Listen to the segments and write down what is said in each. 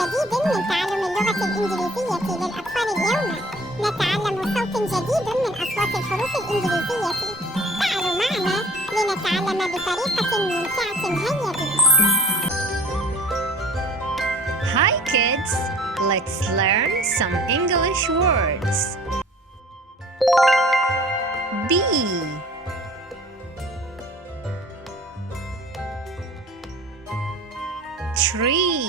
جديد من تعلم اللغة الإنجليزية للأطفال. اليوم نتعلم صوت جديد من أصوات الحروف الإنجليزية. تعالوا معنا لنتعلم بطريقة ممتعة. هيا بنا. Hi kids, let's learn some English words. Bee, tree,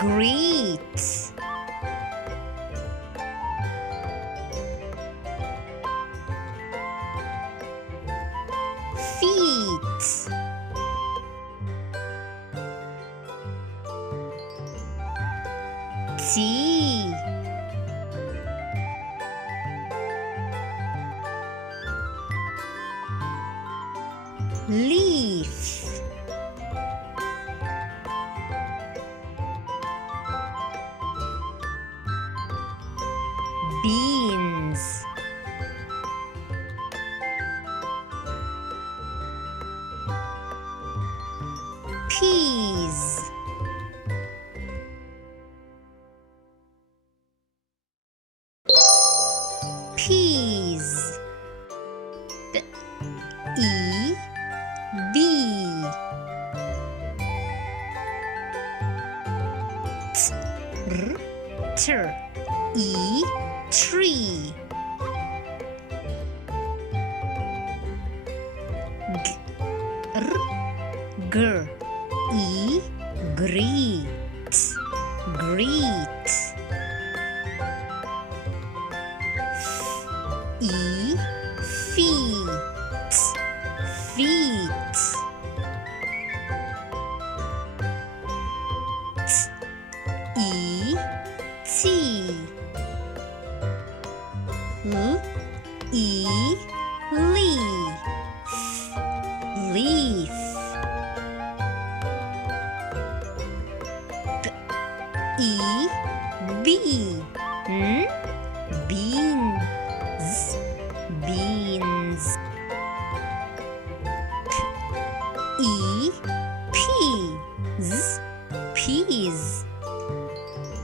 greet, feet, tea, leaf, beans, peas, peas, B, tree, greet, feet, tea, leaf, bee, beans,